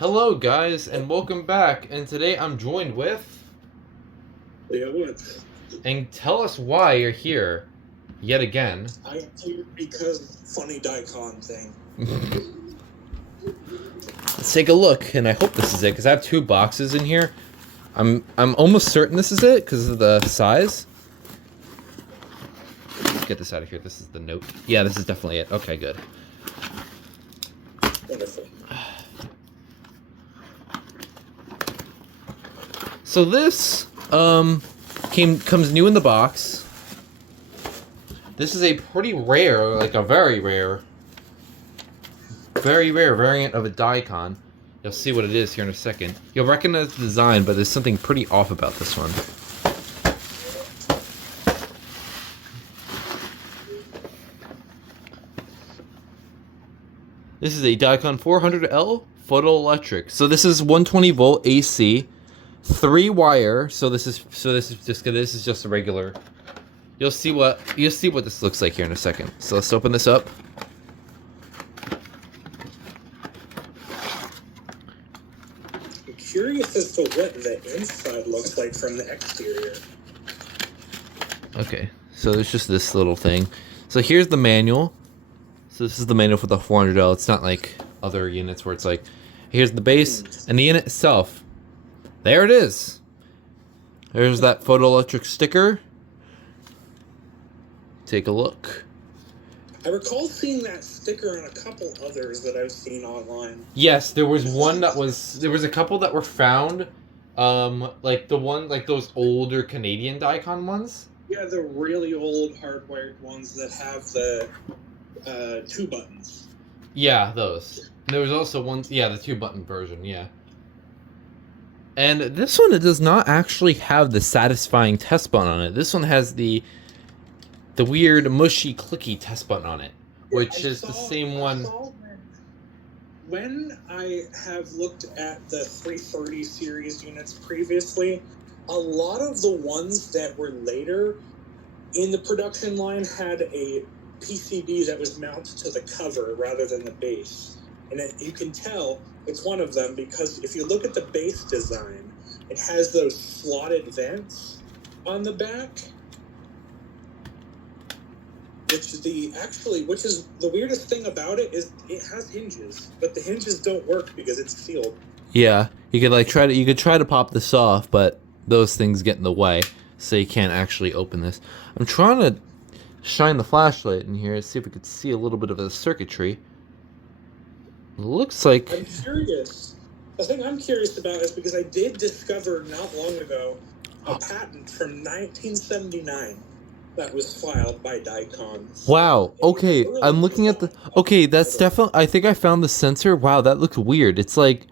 Hello, guys, and welcome back. And today I'm joined with. Yeah, what? And tell us why you're here, yet again. I'm here because funny Dicon thing. Let's take a look, and I hope this is it because I have two boxes in here. I'm almost certain this is it because of the size. Let's get this out of here. This is the note. Yeah, this is definitely it. Okay, good. Wonderful. So this comes new in the box. This is a pretty rare, like a very rare variant of a Dicon. You'll see what it is here in a second. You'll recognize the design, but there's something pretty off about this one. This is a Dicon 400L Photoelectric. So this is 120 volt AC, 3-wire. So this is just a regular. You'll see what this looks like here in a second. So let's open this up. I'm curious as to what the inside looks like from the exterior. Okay, so there's just this little thing. So here's the manual. So this is the manual for the 400L. It's not like other units where it's like, here's the base and the unit itself. There it is. There's that photoelectric sticker. Take a look. I recall seeing that sticker on a couple others that I've seen online. Yes, there was a couple that were found, like those older Canadian Dicon ones. Yeah, the really old hardwired ones that have the 2 buttons. Yeah, those. There was also one, yeah, the 2-button version, yeah. And this one, it does not actually have the satisfying test button on it. This one has the weird mushy clicky test button on it, which is the same one. When I have looked at the 330 series units previously, a lot of the ones that were later in the production line had a PCB that was mounted to the cover rather than the base. And you can tell it's one of them because if you look at the base design, it has those slotted vents on the back. Which is the weirdest thing about it is it has hinges, but the hinges don't work because it's sealed. Yeah, you could try to pop this off, but those things get in the way, so you can't actually open this. I'm trying to shine the flashlight in here to see if we could see a little bit of the circuitry. It looks like. I'm curious. The thing I'm curious about is because I did discover not long ago a patent from 1979. That was filed by Dicon. Wow. Okay, I'm looking at the. Okay, that's definitely. I think I found the sensor. Wow, that looks weird. It's like,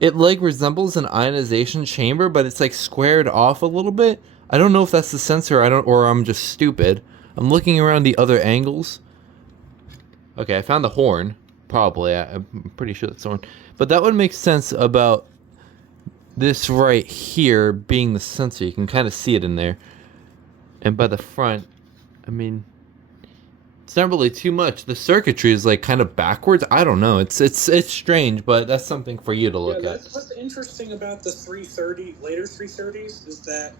it like resembles an ionization chamber, but it's like squared off a little bit. I don't know if that's the sensor. Or I'm just stupid. I'm looking around the other angles. Okay, I found the horn. Probably. I'm pretty sure that's the horn. But that would make sense about this right here being the sensor. You can kind of see it in there. And by the front, I mean, it's not really too much. The circuitry is like kind of backwards. I don't know. It's strange, but that's something for you to look at. That's what's interesting about the 330 later 330s is that,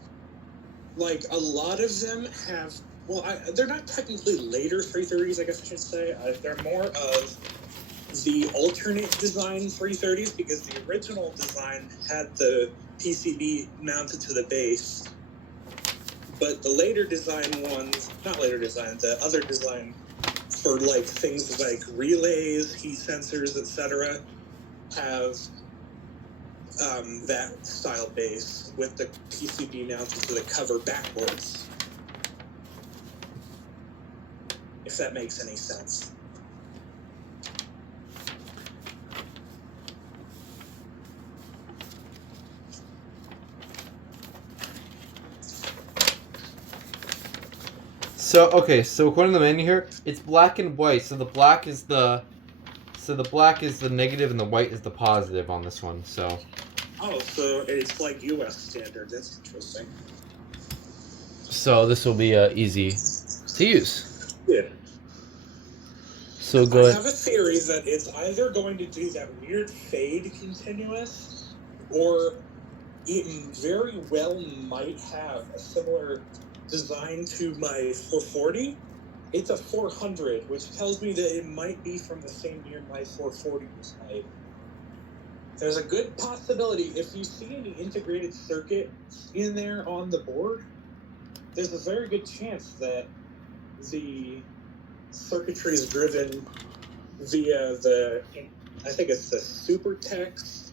like, a lot of them have. Well, they're not technically later 330s. I guess I should say they're more of the alternate design 330s because the original design had the PCB mounted to the base. But the later design ones, not later design, the other design for like things like relays, heat sensors, etc., have that style base with the PCB mounted to the cover backwards. If that makes any sense. So according to the menu here, it's black and white. So the black is the negative and the white is the positive on this one. So. Oh, so it's like U.S. standard. That's interesting. So this will be easy to use. Yeah. So I go ahead. have a theory that it's either going to do that weird fade continuous, or it very well might have a similar design to my 440. It's a 400, which tells me that it might be from the same year my 440 was made. There's a good possibility if you see any integrated circuit in there on the board, there's a very good chance that the circuitry is driven via I think it's the SuperTex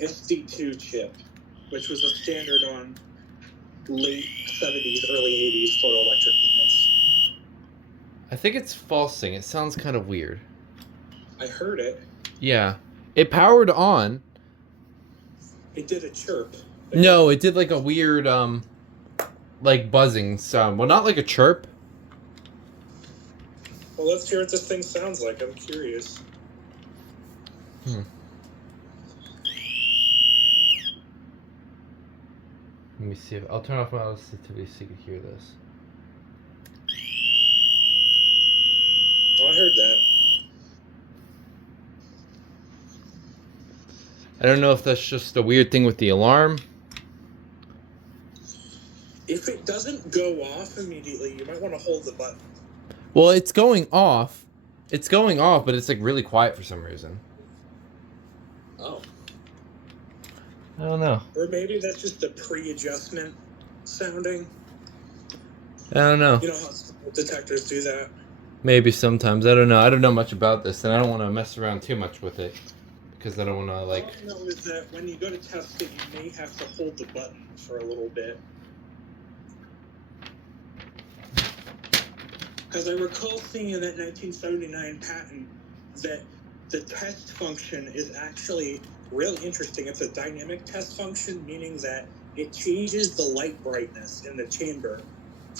SD2 chip, which was a standard on late 70s, early 80s photoelectric units. I think it's falsing. It sounds kind of weird. I heard it. Yeah. It powered on. It did a chirp. No, it did like a weird, like buzzing sound. Well, not like a chirp. Well, let's hear what this thing sounds like. I'm curious. Let me see if I'll turn off my sensitivity so you can hear this. Oh, I heard that. I don't know if that's just a weird thing with the alarm. If it doesn't go off immediately, you might want to hold the button. Well, it's going off. It's going off, but it's like really quiet for some reason. Oh. I don't know. Or maybe that's just a pre-adjustment sounding. I don't know. You know how detectors do that? Maybe sometimes. I don't know. I don't know much about this, and I don't want to mess around too much with it. Because I don't want to, like... All I know is that when you go to test it, you may have to hold the button for a little bit. Because I recall seeing in that 1979 patent that the test function is actually really interesting. It's a dynamic test function, meaning that it changes the light brightness in the chamber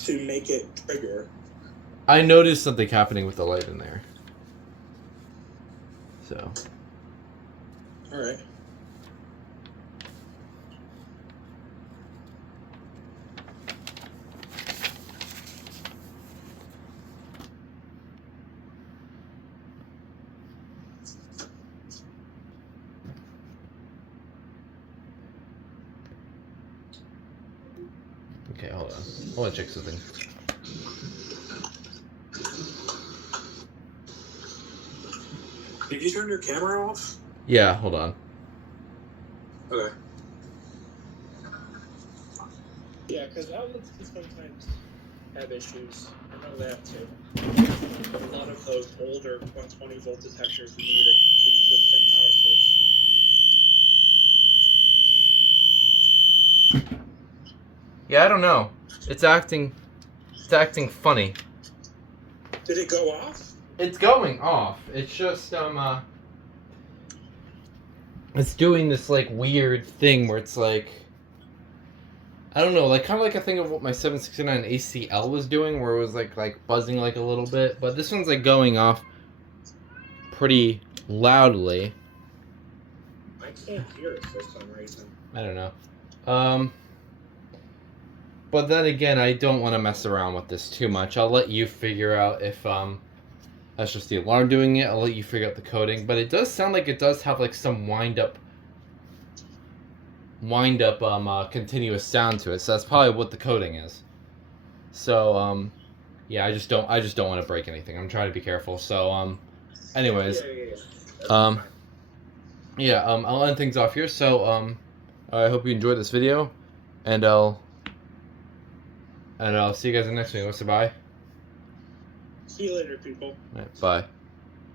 to make it trigger. I noticed something happening with the light in there. So... All right. Okay, hold on. I want to check something. Did you turn your camera off? Yeah, hold on. Okay. Yeah, because outlets can sometimes have issues. I know that too. A lot of those older 120 volt detectors need a consistent power source. Yeah, I don't know. It's acting funny. Did it go off? It's going off. It's just it's doing this like weird thing where it's like, I don't know, like kind of like a thing of what my 769 ACL was doing, where it was like buzzing like a little bit, but this one's like going off pretty loudly. I can't hear it for some reason. I don't know. But then again, I don't want to mess around with this too much. I'll let you figure out if that's just the alarm doing it. I'll let you figure out the coding, but it does sound like it does have like some wind up continuous sound to it. So that's probably what the coding is. So yeah, I just don't want to break anything. I'm trying to be careful. So anyways, yeah, I'll end things off here. So I hope you enjoyed this video, and I'll see you guys in the next video. So bye. See you later, people. All right, bye.